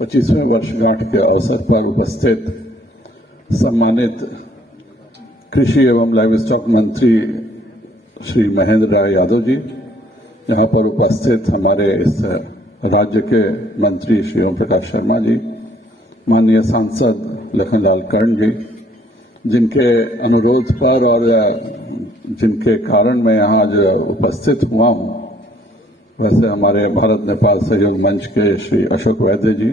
25वें वर्षगांठ के अवसर पर उपस्थित सम्मानित कृषि एवं लाइव स्टॉक मंत्री श्री महेंद्र राय यादव जी, यहाँ पर उपस्थित हमारे इस राज्य के मंत्री श्री ओम प्रकाश शर्मा जी, माननीय सांसद लखनलाल कर्ण जी, जिनके अनुरोध पर और जिनके कारण मैं यहाँ आज उपस्थित हुआ हूँ, वैसे हमारे भारत नेपाल सहयोग मंच के श्री अशोक वैद्य जी,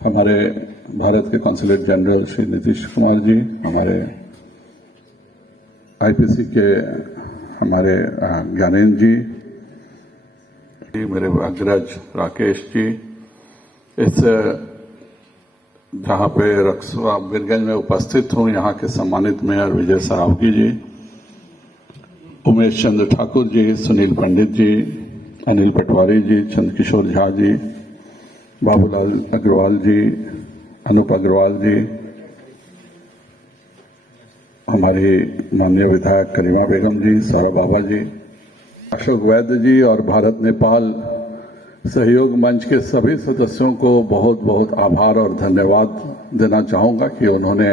हमारे भारत के कॉन्सुलेट जनरल श्री नीतीश कुमार जी, हमारे आईपीसी के हमारे ज्ञानेन्द्र जी, मेरे अग्रज राकेश जी, इस जहाँ पे रक्सवा बीरगंज में उपस्थित हूँ, यहाँ के सम्मानित मेयर विजय सरावगी जी, उमेश चंद्र ठाकुर जी, सुनील पंडित जी, अनिल पटवारी जी, चंद्रकिशोर झा जी, बाबूलाल अग्रवाल जी, अनूप अग्रवाल जी, हमारी माननीय विधायक करीमा बेगम जी, सौरभ बाबा जी, अशोक वैद्य जी और भारत नेपाल सहयोग मंच के सभी सदस्यों को बहुत बहुत आभार और धन्यवाद देना चाहूँगा कि उन्होंने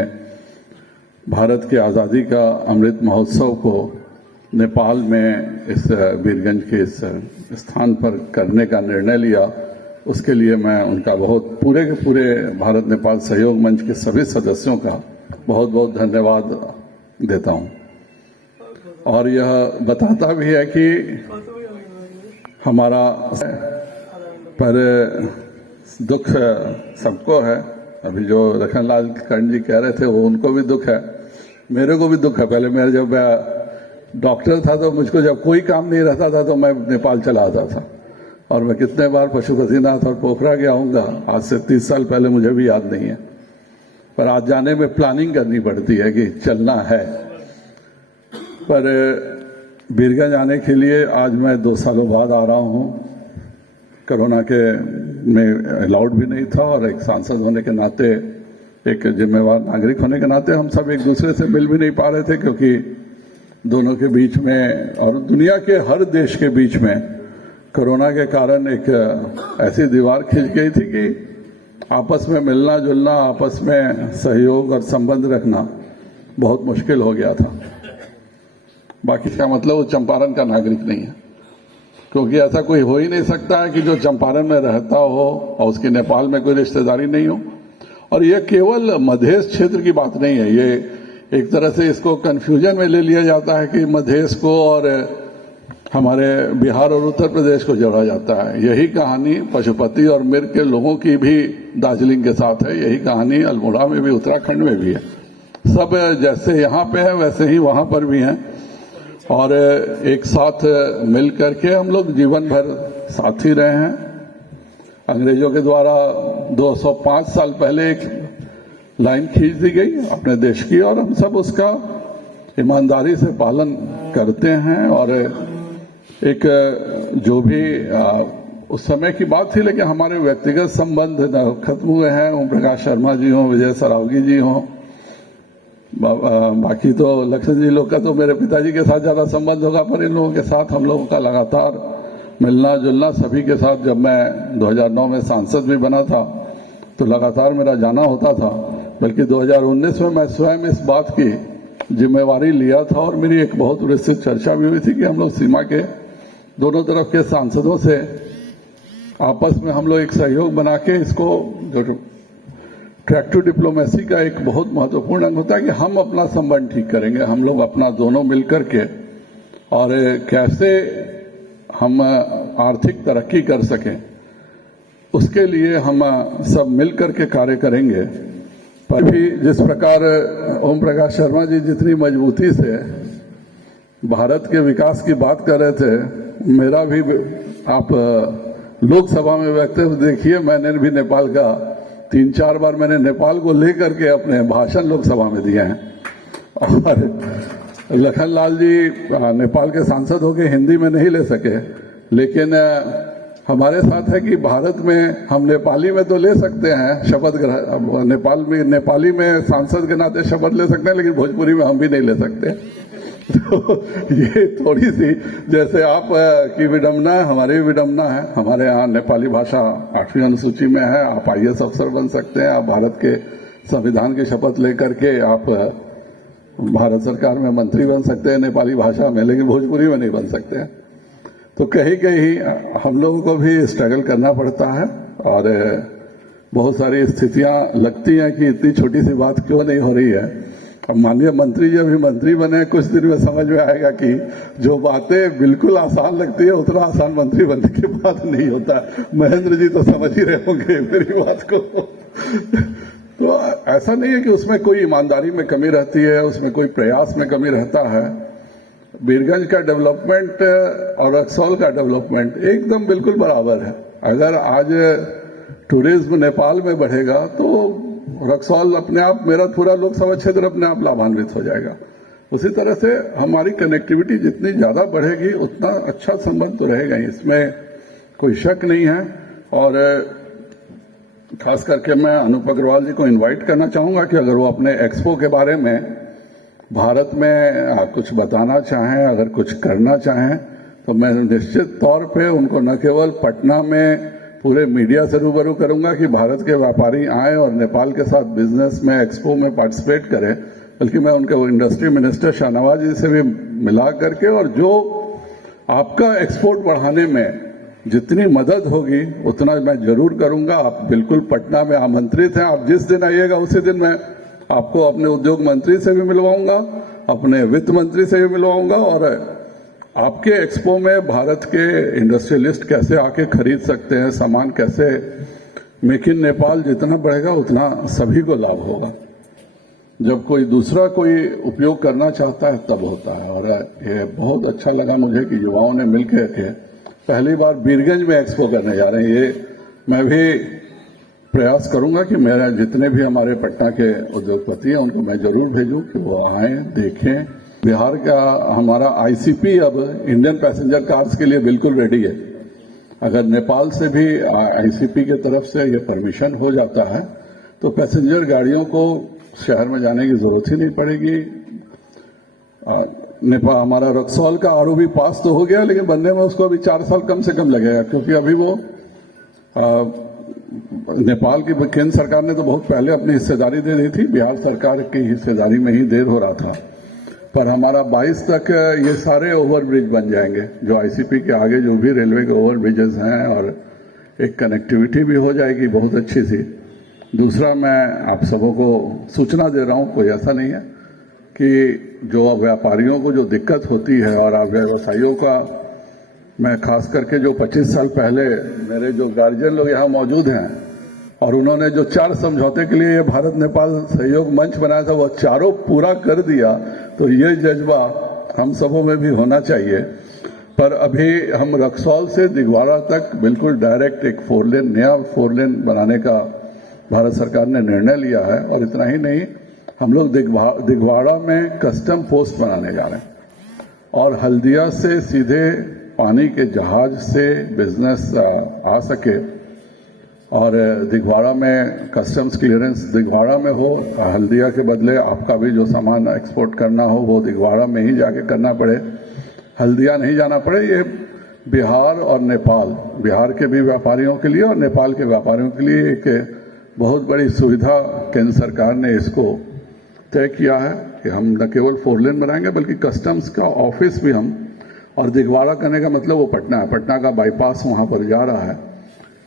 भारत की आज़ादी का अमृत महोत्सव को नेपाल में इस बीरगंज के इस स्थान पर करने का निर्णय लिया। उसके लिए मैं उनका पूरे के पूरे भारत नेपाल सहयोग मंच के सभी सदस्यों का बहुत बहुत धन्यवाद देता हूं। और यह बताता भी है कि हमारा पर दुख सबको है। अभी जो लखनलाल कर्ण जी कह रहे थे वो उनको भी दुख है, मेरे को भी दुख है। पहले मेरे जब डॉक्टर था तो मुझको जब कोई काम नहीं रहता था तो मैं नेपाल चला आता था, और मैं कितने बार पशुपतिनाथ और पोखरा गया हूँगा, आज से 30 साल पहले, मुझे भी याद नहीं है। पर आज जाने में प्लानिंग करनी पड़ती है कि चलना है। पर बीरगंज आने के लिए आज मैं 2 सालों बाद आ रहा हूँ। कोरोना के में अलाउड भी नहीं था, और एक सांसद होने के नाते, एक जिम्मेवार नागरिक होने के नाते हम सब एक दूसरे से मिल भी नहीं पा रहे थे, क्योंकि दोनों के बीच में और दुनिया के हर देश के बीच में कोरोना के कारण एक ऐसी दीवार खिंच गई थी कि आपस में मिलना जुलना, आपस में सहयोग और संबंध रखना बहुत मुश्किल हो गया था। बाकी क्या मतलब वो चंपारण का नागरिक नहीं है, क्योंकि ऐसा कोई हो ही नहीं सकता है कि जो चंपारण में रहता हो और उसकी नेपाल में कोई रिश्तेदारी नहीं हो। और ये केवल मधेश क्षेत्र की बात नहीं है, ये एक तरह से इसको कंफ्यूजन में ले लिया जाता है कि मधेश को और हमारे बिहार और उत्तर प्रदेश को जोड़ा जाता है। यही कहानी पशुपति और मिर के लोगों की भी दार्जिलिंग के साथ है, यही कहानी अल्मोड़ा में भी, उत्तराखंड में भी है। सब जैसे यहाँ पे है वैसे ही वहाँ पर भी हैं, और एक साथ मिल करके हम लोग जीवन भर साथ ही रहे हैं। अंग्रेजों के द्वारा 205 साल पहले एक लाइन खींच दी गई अपने देश की, और हम सब उसका ईमानदारी से पालन करते हैं। और एक जो भी उस समय की बात थी, लेकिन हमारे व्यक्तिगत संबंध खत्म हुए हैं। ओम प्रकाश शर्मा जी हों, विजय सरावगी जी हों, बाकी तो लक्ष्मण जी लोग का तो मेरे पिताजी के साथ ज्यादा संबंध होगा, पर इन लोगों के साथ हम लोगों का लगातार मिलना जुलना, सभी के साथ। जब मैं 2009 में सांसद भी बना था तो लगातार मेरा जाना होता था, बल्कि 2019 में मैं स्वयं इस बात की जिम्मेवारी लिया था, और मेरी एक बहुत विस्तृत चर्चा भी हुई थी कि हम लोग सीमा के दोनों तरफ के सांसदों से आपस में हम लोग एक सहयोग बना के इसको, जो ट्रैक टू डिप्लोमेसी का एक बहुत महत्वपूर्ण अंग होता है कि हम अपना संबंध ठीक करेंगे, हम लोग अपना दोनों मिलकर के, और कैसे हम आर्थिक तरक्की कर सकें उसके लिए हम सब मिलकर के कार्य करेंगे। पर भी जिस प्रकार ओम प्रकाश शर्मा जी जितनी मजबूती से भारत के विकास की बात कर रहे थे, मेरा भी आप लोकसभा में वक्तव्य देखिए, मैंने भी नेपाल का 3-4 बार मैंने नेपाल को लेकर के अपने भाषण लोकसभा में दिए हैं। और लखनलाल जी नेपाल के सांसद होके हिंदी में नहीं ले सके, लेकिन हमारे साथ है कि भारत में हम नेपाली में तो ले सकते हैं शपथ ग्रहण, नेपाल में नेपाली में सांसद के नाते शपथ ले सकते हैं, लेकिन भोजपुरी में हम भी नहीं ले सकते। तो ये थोड़ी सी, जैसे आप की विडम्बना है, हमारी भी विडम्बना है। हमारे यहाँ नेपाली भाषा 8वीं अनुसूची में है। आप IAS अफसर बन सकते हैं, आप भारत के संविधान की शपथ लेकर के आप भारत सरकार में मंत्री बन सकते हैं नेपाली भाषा में, लेकिन भोजपुरी में नहीं बन सकते हैं। तो कहीं कहीं हम लोगों को भी स्ट्रगल करना पड़ता है और बहुत सारी स्थितियां लगती हैं कि इतनी छोटी सी बात क्यों नहीं हो रही है। अब माननीय मंत्री जी अभी मंत्री बने, कुछ दिन में समझ में आएगा कि जो बातें बिल्कुल आसान लगती है उतना आसान मंत्री बनने के बाद नहीं होता। महेंद्र जी तो समझ ही रहे होंगे मेरी बात को। तो ऐसा नहीं है कि उसमें कोई ईमानदारी में कमी रहती है, उसमें कोई प्रयास में कमी रहता है। बीरगंज का डेवलपमेंट और रक्सौल का डेवलपमेंट एकदम बिल्कुल बराबर है। अगर आज टूरिज्म नेपाल में बढ़ेगा तो रक्सौल अपने आप, मेरा पूरा लोकसभा क्षेत्र अपने आप लाभान्वित हो जाएगा। उसी तरह से हमारी कनेक्टिविटी जितनी ज्यादा बढ़ेगी उतना अच्छा संबंध तो रहेगा ही, इसमें कोई शक नहीं है। और खास करके मैं अनूप अग्रवाल जी को इनवाइट करना चाहूंगा कि अगर वो अपने एक्सपो के बारे में भारत में कुछ बताना चाहें, अगर कुछ करना चाहें, तो मैं निश्चित तौर पे उनको न केवल पटना में पूरे मीडिया से रूबरू करूंगा कि भारत के व्यापारी आए और नेपाल के साथ बिजनेस में एक्सपो में पार्टिसिपेट करें, बल्कि मैं उनके वो इंडस्ट्री मिनिस्टर शाहनवाज जी से भी मिला करके, और जो आपका एक्सपोर्ट बढ़ाने में जितनी मदद होगी उतना मैं जरूर करूंगा। आप बिल्कुल पटना में आमंत्रित हैं। आप जिस दिन आइएगा उसी दिन मैं आपको अपने उद्योग मंत्री से भी मिलवाऊंगा, अपने वित्त मंत्री से भी मिलवाऊंगा, और आपके एक्सपो में भारत के इंडस्ट्रियलिस्ट कैसे आके खरीद सकते हैं सामान, कैसे मेक इन नेपाल जितना बढ़ेगा उतना सभी को लाभ होगा। जब कोई दूसरा कोई उपयोग करना चाहता है तब होता है। और ये बहुत अच्छा लगा मुझे कि युवाओं ने मिलकर के पहली बार बीरगंज में एक्सपो करने जा रहे हैं। ये मैं भी प्रयास करूंगा कि मेरा जितने भी हमारे पटना के उद्योगपति हैं उनको मैं जरूर भेजूं कि वो आए देखें। बिहार का हमारा ICP अब इंडियन पैसेंजर कार्स के लिए बिल्कुल रेडी है। अगर नेपाल से भी ICP की तरफ से ये परमिशन हो जाता है तो पैसेंजर गाड़ियों को शहर में जाने की जरूरत ही नहीं पड़ेगी। नेपाल हमारा रक्सौल का ROB पास तो हो गया, लेकिन बनने में उसको अभी 4 साल कम से कम लगेगा, क्योंकि अभी वो नेपाल की केंद्र सरकार ने तो बहुत पहले अपनी हिस्सेदारी दे दी थी, बिहार सरकार की हिस्सेदारी में ही देर हो रहा था। पर हमारा 22 तक ये सारे ओवरब्रिज बन जाएंगे, जो ICP के आगे जो भी रेलवे के ओवरब्रिजेस हैं, और एक कनेक्टिविटी भी हो जाएगी बहुत अच्छी सी। दूसरा, मैं आप सबों को सूचना दे रहा हूँ, कोई ऐसा नहीं है कि जो व्यापारियों को जो दिक्कत होती है और व्यवसायियों का, मैं खास करके जो 25 साल पहले मेरे जो गार्जियन लोग यहाँ मौजूद हैं और उन्होंने जो 4 समझौते के लिए ये भारत नेपाल सहयोग मंच बनाया था, वो चारों पूरा कर दिया। तो ये जज्बा हम सबों में भी होना चाहिए। पर अभी हम रक्सौल से दिघवाड़ा तक बिल्कुल डायरेक्ट एक 4 लेन, नया 4 लेन बनाने का भारत सरकार ने निर्णय लिया है। और इतना ही नहीं, हम लोग दिघवाड़ा में कस्टम पोस्ट बनाने जा रहे हैं, और हल्दिया से सीधे पानी के जहाज से बिजनेस आ सके, और दिघवाड़ा में कस्टम्स क्लियरेंस दिघवाड़ा में हो, हल्दिया के बदले आपका भी जो सामान एक्सपोर्ट करना हो वो दिघवाड़ा में ही जाके करना पड़े, हल्दिया नहीं जाना पड़े। ये बिहार और नेपाल, बिहार के भी व्यापारियों के लिए और नेपाल के व्यापारियों के लिए एक बहुत बड़ी सुविधा केंद्र सरकार ने इसको तय किया है कि हम न केवल 4 लेन बनाएंगे बल्कि कस्टम्स का ऑफिस भी हम, और दिघवाड़ा करने का मतलब वो पटना है, पटना का बाईपास वहां पर जा रहा है।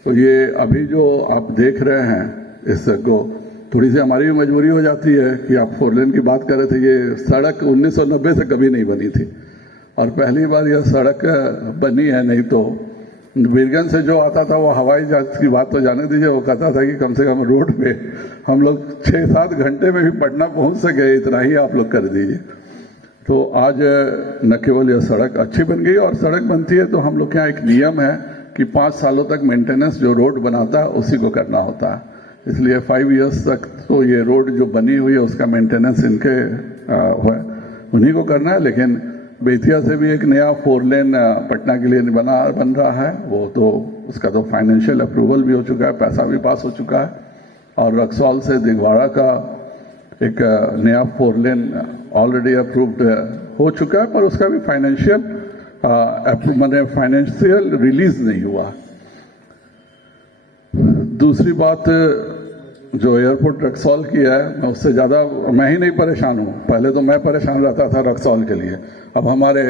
तो ये अभी जो आप देख रहे हैं, इसको थोड़ी सी हमारी भी मजबूरी हो जाती है कि आप 4 लेन की बात कर रहे थे। ये सड़क 1990 से कभी नहीं बनी थी और पहली बार यह सड़क बनी है। नहीं तो बीरगंज से जो आता था वो हवाई जहाज की बात तो जाने दीजिए, वो कहता था कि कम से कम रोड पे हम लोग 6-7 घंटे में भी पटना पहुंच सके, इतना ही आप लोग कर दीजिए। तो आज न केवल यह सड़क अच्छी बन गई, और सड़क बनती है तो हम लोग के यहाँ एक नियम है कि 5 सालों तक मेंटेनेंस जो रोड बनाता है उसी को करना होता है। इसलिए 5 इयर्स तक तो ये रोड जो बनी हुई है उसका मेंटेनेंस इनके उन्हीं को करना है। लेकिन बेतिया से भी एक नया 4 लेन पटना के लिए बन रहा है, वो तो उसका तो फाइनेंशियल अप्रूवल भी हो चुका है, पैसा भी पास हो चुका है। और रक्सौल से दिघवाड़ा का एक नया 4 लेन ऑलरेडी अप्रूव्ड हो चुका है, पर उसका भी फाइनेंशियल रिलीज नहीं हुआ। दूसरी बात, जो एयरपोर्ट रक्सौल की है, मैं उससे ज़्यादा मैं ही नहीं परेशान हूँ। पहले तो मैं परेशान रहता था रक्सौल के लिए, अब हमारे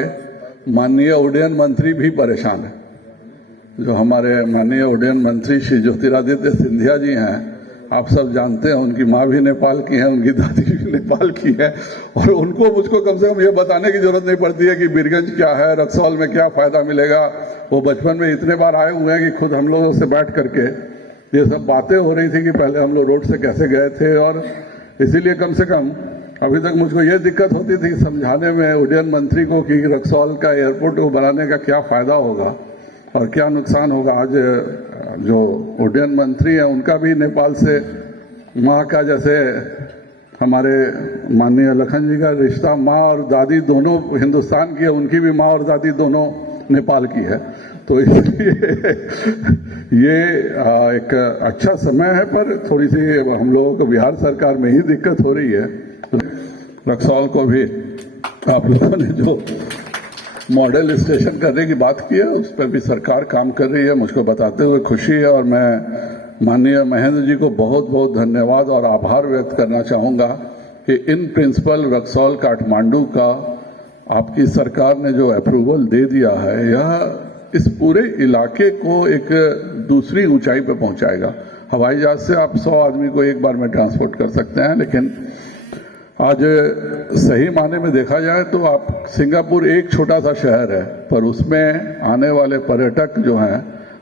माननीय उड्डयन मंत्री भी परेशान है। जो हमारे माननीय उड्डयन मंत्री श्री ज्योतिरादित्य सिंधिया जी हैं, आप सब जानते हैं, उनकी माँ भी नेपाल की है, उनकी दादी भी नेपाल की है, और उनको मुझको कम से कम ये बताने की जरूरत नहीं पड़ती है कि बीरगंज क्या है, रक्सौल में क्या फायदा मिलेगा। वो बचपन में इतने बार आए हुए हैं कि खुद हम लोगों से बैठ करके ये सब बातें हो रही थी कि पहले हम लोग रोड से कैसे गए थे। और इसीलिए कम से कम अभी तक मुझको ये दिक्कत होती थी समझाने में उड्डयन मंत्री को कि रक्सौल का एयरपोर्ट को बनाने का क्या फायदा होगा और क्या नुकसान होगा। आज जो उड्डयन मंत्री हैं, उनका भी नेपाल से माँ का, जैसे हमारे माननीय लखन जी का रिश्ता माँ और दादी दोनों हिंदुस्तान की है, उनकी भी माँ और दादी दोनों नेपाल की है। तो इसलिए ये एक अच्छा समय है, पर थोड़ी सी हम लोगों को बिहार सरकार में ही दिक्कत हो रही है। रक्सौल को भी आप लोगों ने जो मॉडल स्टेशन करने की बात की है, उस पर भी सरकार काम कर रही है, मुझको बताते हुए खुशी है। और मैं माननीय महेंद्र जी को बहुत बहुत धन्यवाद और आभार व्यक्त करना चाहूँगा कि इन प्रिंसिपल रक्सौल काठमांडू का आपकी सरकार ने जो अप्रूवल दे दिया है, यह इस पूरे इलाके को एक दूसरी ऊंचाई पर पहुंचाएगा। हवाई जहाज से आप 100 आदमी को एक बार में ट्रांसपोर्ट कर सकते हैं, लेकिन आज सही माने में देखा जाए तो आप सिंगापुर एक छोटा सा शहर है, पर उसमें आने वाले पर्यटक जो हैं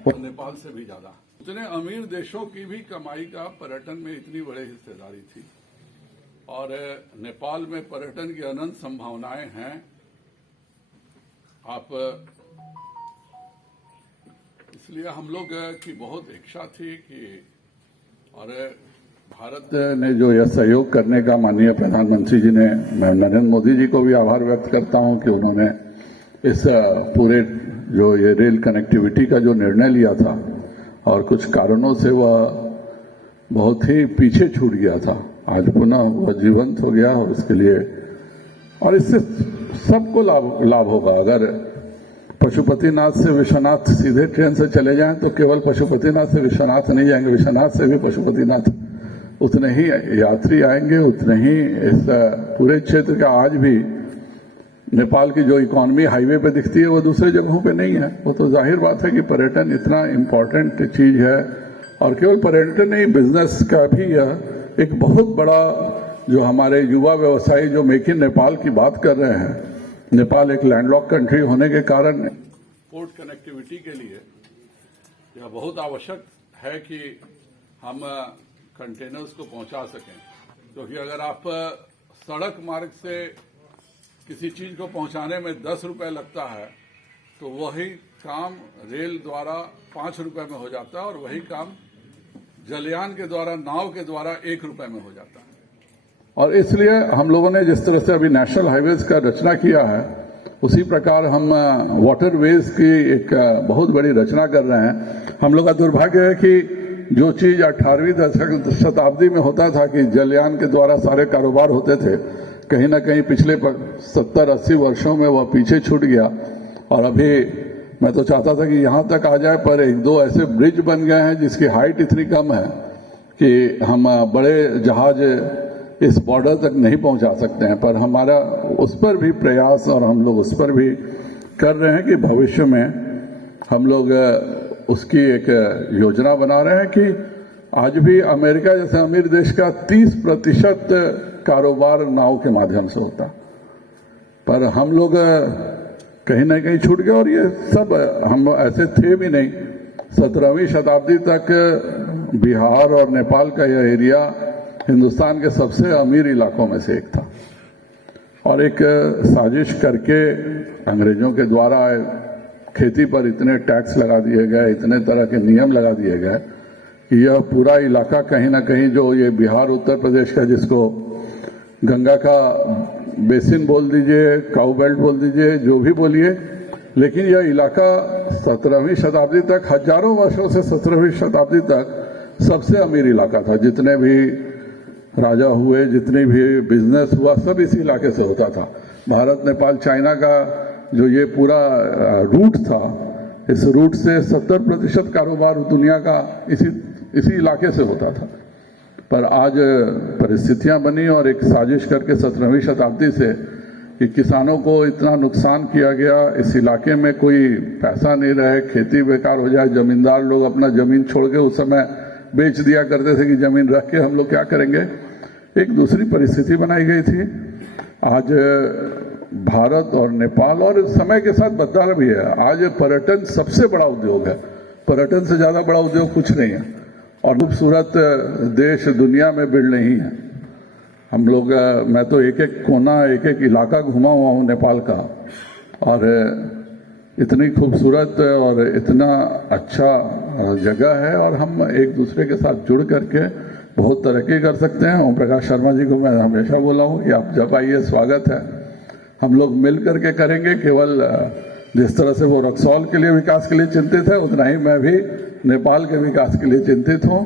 वो नेपाल से भी ज्यादा। इतने अमीर देशों की भी कमाई का पर्यटन में इतनी बड़ी हिस्सेदारी थी, और नेपाल में पर्यटन की अनंत संभावनाएं हैं। आप इसलिए हम लोग की बहुत इच्छा थी कि, और भारत ने जो यह सहयोग करने का माननीय प्रधानमंत्री जी ने, मैं नरेंद्र मोदी जी को भी आभार व्यक्त करता हूं कि उन्होंने इस पूरे जो ये रेल कनेक्टिविटी का जो निर्णय लिया था, और कुछ कारणों से वह बहुत ही पीछे छूट गया था, आज पुनः वह जीवंत हो गया। और इसके लिए, और इससे सबको लाभ होगा। अगर पशुपतिनाथ से विश्वनाथ सीधे ट्रेन से चले जाएं तो केवल पशुपतिनाथ से विश्वनाथ नहीं जाएंगे, विश्वनाथ से भी पशुपतिनाथ उतने ही यात्री आएंगे, उतने ही इस पूरे क्षेत्र का आज भी नेपाल की जो इकोनॉमी हाईवे पे दिखती है वो दूसरे जगहों पे नहीं है। वो तो जाहिर बात है कि पर्यटन इतना इम्पोर्टेंट चीज है, और केवल पर्यटन नहीं, बिजनेस का भी यह एक बहुत बड़ा, जो हमारे युवा व्यवसायी जो मेक इन नेपाल की बात कर रहे हैं, नेपाल एक लैंडलॉक कंट्री होने के कारण पोर्ट कनेक्टिविटी के लिए यह बहुत आवश्यक है कि हम कंटेनर्स को पहुंचा सकें। क्योंकि अगर आप सड़क मार्ग से किसी चीज को पहुंचाने में 10 रुपए लगता है, तो वही काम रेल द्वारा 5 रुपए में हो जाता है, और वही काम जलयान के द्वारा, नाव के द्वारा 1 रुपए में हो जाता है। और इसलिए हम लोगों ने जिस तरह से अभी नेशनल हाईवेज का रचना किया है, उसी प्रकार हम वाटरवेज की एक बहुत बड़ी रचना कर रहे हैं। हम लोग का दुर्भाग्य है कि जो चीज 18वीं शताब्दी में होता था कि जलयान के द्वारा सारे कारोबार होते थे, कहीं ना कहीं पिछले 70-80 वर्षों में वह पीछे छूट गया। और अभी मैं तो चाहता था कि यहाँ तक आ जाए, पर 1-2 ऐसे ब्रिज बन गए हैं जिसकी हाइट इतनी कम है कि हम बड़े जहाज इस बॉर्डर तक नहीं पहुंचा सकते हैं। पर हमारा उस पर भी प्रयास, और हम लोग उस पर भी कर रहे हैं कि भविष्य में हम लोग उसकी एक योजना बना रहे हैं कि आज भी अमेरिका जैसे अमीर देश का 30% कारोबार नाव के माध्यम से होता, पर हम लोग कहीं ना कहीं छूट गए। और ये सब हम ऐसे थे भी नहीं। 17वीं शताब्दी तक बिहार और नेपाल का यह एरिया हिंदुस्तान के सबसे अमीर इलाकों में से एक था, और एक साजिश करके अंग्रेजों के द्वारा खेती पर इतने टैक्स लगा दिए गए, इतने तरह के नियम लगा दिए गए कि यह पूरा इलाका कहीं ना कहीं, जो ये बिहार उत्तर प्रदेश का, जिसको गंगा का बेसिन बोल दीजिए, काउ बेल्ट बोल दीजिए, जो भी बोलिए, लेकिन यह इलाका 17वीं शताब्दी तक, हजारों वर्षों से 17वीं शताब्दी तक सबसे अमीर इलाका था। जितने भी राजा हुए, जितने भी बिजनेस हुआ सब इसी इलाके से होता था। भारत नेपाल चाइना का जो ये पूरा रूट था, इस रूट से 70% कारोबार दुनिया का इसी इलाके से होता था। पर आज परिस्थितियां बनी और एक साजिश करके 17वीं शताब्दी से कि किसानों को इतना नुकसान किया गया, इस इलाके में कोई पैसा नहीं रहे, खेती बेकार हो जाए, जमींदार लोग अपना जमीन छोड़ के उस समय बेच दिया करते थे कि जमीन रख के हम लोग क्या करेंगे। एक दूसरी परिस्थिति बनाई गई थी। आज भारत और नेपाल, और समय के साथ बदला भी है, आज पर्यटन सबसे बड़ा उद्योग है। पर्यटन से ज्यादा बड़ा उद्योग कुछ नहीं है और खूबसूरत देश दुनिया में बिल्ड नहीं है। हम लोग, मैं तो एक एक कोना, एक एक इलाका घुमा हुआ हूँ नेपाल का, और इतनी खूबसूरत और इतना अच्छा जगह है, और हम एक दूसरे के साथ जुड़ करके बहुत तरक्की कर सकते हैं। ओम प्रकाश शर्मा जी को मैं हमेशा बोला हूँ कि आप जब आइए, स्वागत है। हम लोग मिल करके करेंगे। केवल जिस तरह से वो रक्सौल के लिए विकास के लिए चिंतित है, उतना ही मैं भी नेपाल के विकास के लिए चिंतित हूँ।